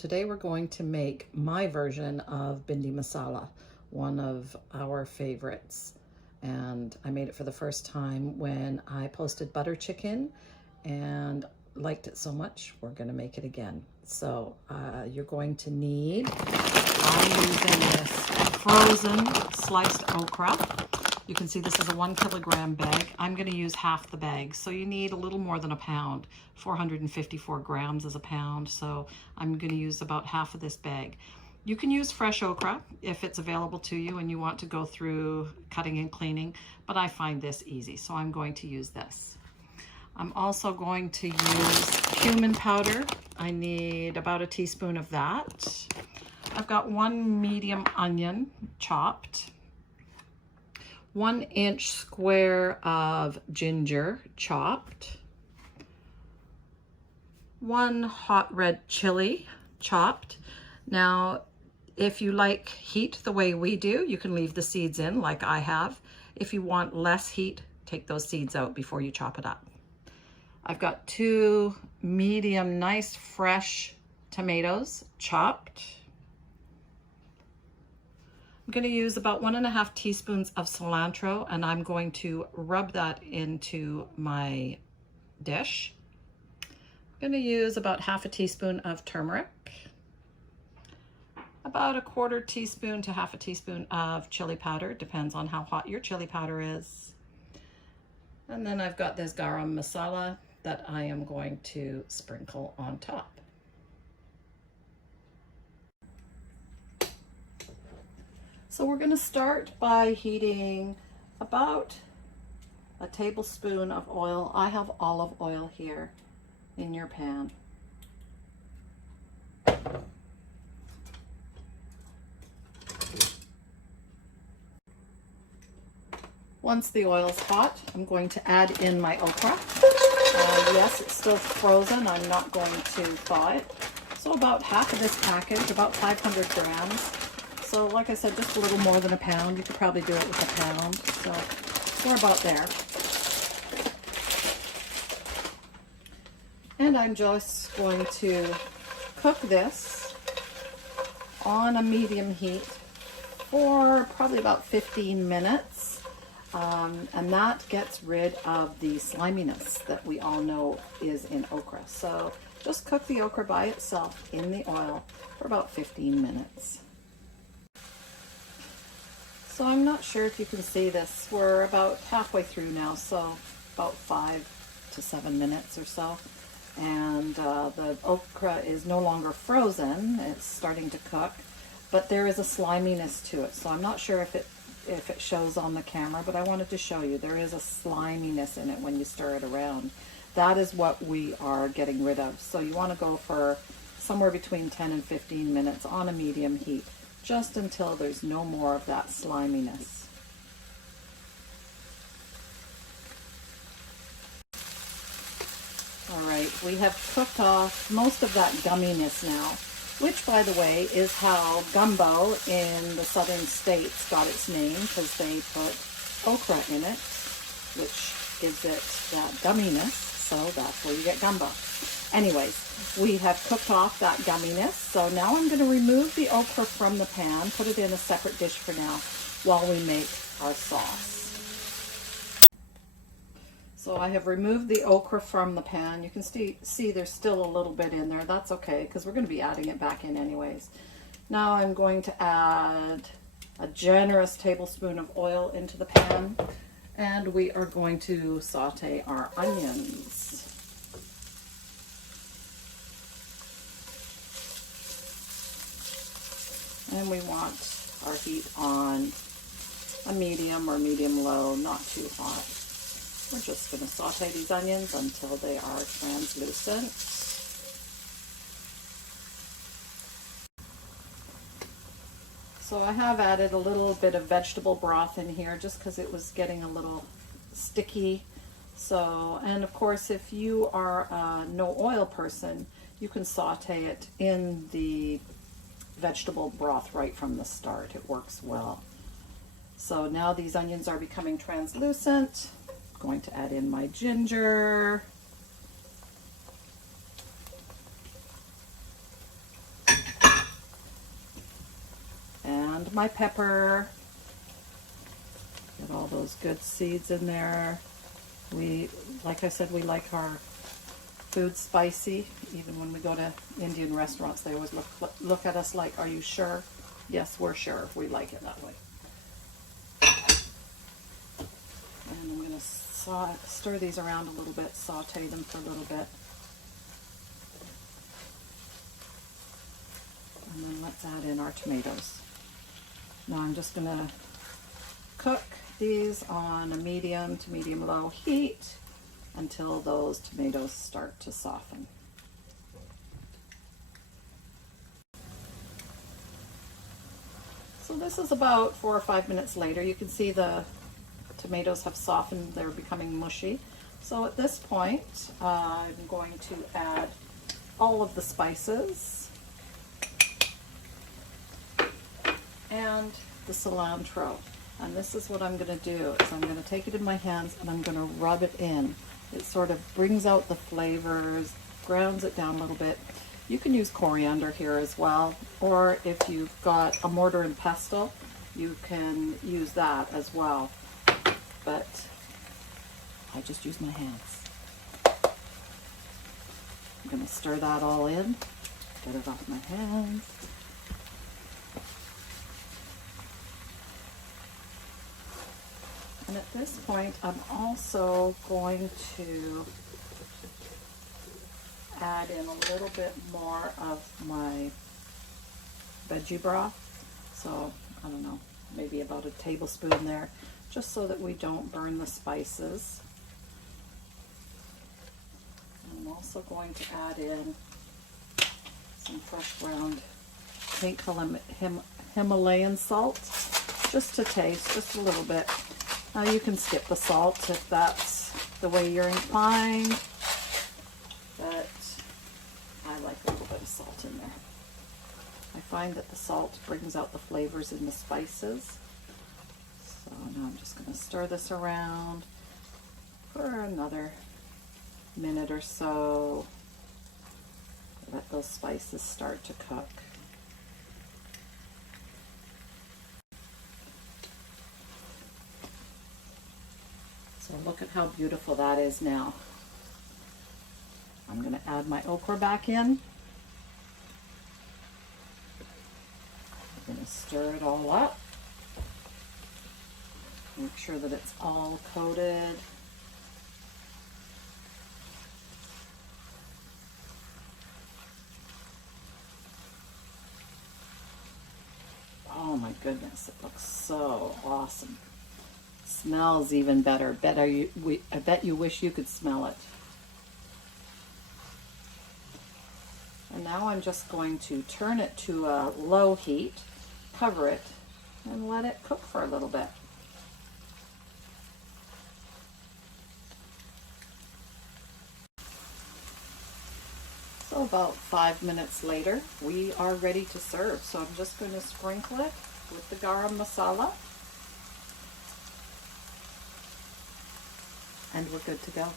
today we're going to make my version of Bhindi Masala, one of our favorites. And I made it for the first time when I posted butter chicken and liked it so much, we're gonna make it again. So you're going to need, I'm using this frozen sliced okra. You can see this is a 1 kilogram bag. I'm going to use half the bag, so you need a little more than a pound. 454 grams is a pound, so I'm going to use about half of this bag. You can use fresh okra if it's available to you and you want to go through cutting and cleaning, but I find this easy, so I'm going to use this. I'm also going to use cumin powder. I need about a teaspoon of that. I've got 1 medium onion chopped. 1 inch square of ginger chopped, 1 hot red chili chopped. Now, if you like heat the way we do, you can leave the seeds in like I have. If you want less heat, take those seeds out before you chop it up. I've got 2 medium, nice, fresh tomatoes chopped. I'm going to use about 1.5 teaspoons of cilantro, and I'm going to rub that into my dish. I'm going to use about half a teaspoon of turmeric, about 1/4 teaspoon to half a teaspoon of chili powder, depends on how hot your chili powder is. And then I've got this garam masala that I am going to sprinkle on top. So we're going to start by heating about a tablespoon of oil. I have olive oil here in your pan. Once the oil's hot, I'm going to add in my okra. Yes, it's still frozen. I'm not going to thaw it. So about half of this package, about 500 grams. So like I said, just a little more than a pound. You could probably do it with a pound. So we're about there. And I'm just going to cook this on a medium heat for probably about 15 minutes. And that gets rid of the sliminess that we all know is in okra. So just cook the okra by itself in the oil for about 15 minutes. So I'm not sure if you can see this. We're about halfway through now, so about 5 to 7 minutes or so. And the okra is no longer frozen. It's starting to cook, but there is a sliminess to it. So I'm not sure if it shows on the camera, but I wanted to show you. There is a sliminess in it when you stir it around. That is what we are getting rid of. So you want to go for somewhere between 10 and 15 minutes on a medium heat, just until there's no more of that sliminess. All right, we have cooked off most of that gumminess now, which, by the way, is how gumbo in the southern states got its name, because they put okra in it, which gives it that gumminess, so that's where you get gumbo. Anyways, we have cooked off that gumminess, so now I'm going to remove the okra from the pan, put it in a separate dish for now while we make our sauce. So I have removed the okra from the pan. You can see there's still a little bit in there. That's okay, because we're going to be adding it back in anyways. Now I'm going to add a generous tablespoon of oil into the pan, and we are going to saute our onions. And we want our heat on a medium or medium-low, not too hot. We're just going to saute these onions until they are translucent. So I have added a little bit of vegetable broth in here just because it was getting a little sticky. So, and of course, if you are a no oil person, you can saute it in the vegetable broth right from the start. It works well. So now these onions are becoming translucent. I'm going to add in my ginger. and my pepper. Get all those good seeds in there. Like I said, we like our food spicy. Even when we go to Indian restaurants, they always look at us like, are you sure? Yes, we're sure. We like it that way. And I'm going to stir these around a little bit, saute them for a little bit. And then let's add in our tomatoes. Now I'm just going to cook these on a medium to medium-low heat until those tomatoes start to soften. So this is about 4 or 5 minutes later. You can see the tomatoes have softened, they're becoming mushy. So at this point, I'm going to add all of the spices and the cilantro. And this is what I'm going to do, is I'm going to take it in my hands and I'm going to rub it in. It sort of brings out the flavors, grounds it down a little bit. You can use coriander here as well, or if you've got a mortar and pestle, you can use that as well. But I just use my hands. I'm going to stir that all in, get it off my hands. And at this point, I'm also going to add in a little bit more of my veggie broth. So, I don't know, maybe about a tablespoon there, just so that we don't burn the spices. And I'm also going to add in some fresh ground pink Himalayan salt, just to taste, just a little bit. Now you can skip the salt if that's the way you're inclined, but I like a little bit of salt in there. I find that the salt brings out the flavors in the spices. So now I'm just going to stir this around for another minute or so. Let those spices start to cook. So look at how beautiful that is now. I'm going to add my okra back in. I'm going to stir it all up. Make sure that it's all coated. Oh my goodness, it looks so awesome. Smells even better. I bet you wish you could smell it. And now I'm just going to turn it to a low heat, cover it, and let it cook for a little bit. So about 5 minutes later, we are ready to serve. So I'm just going to sprinkle it with the garam masala. And we're good to go.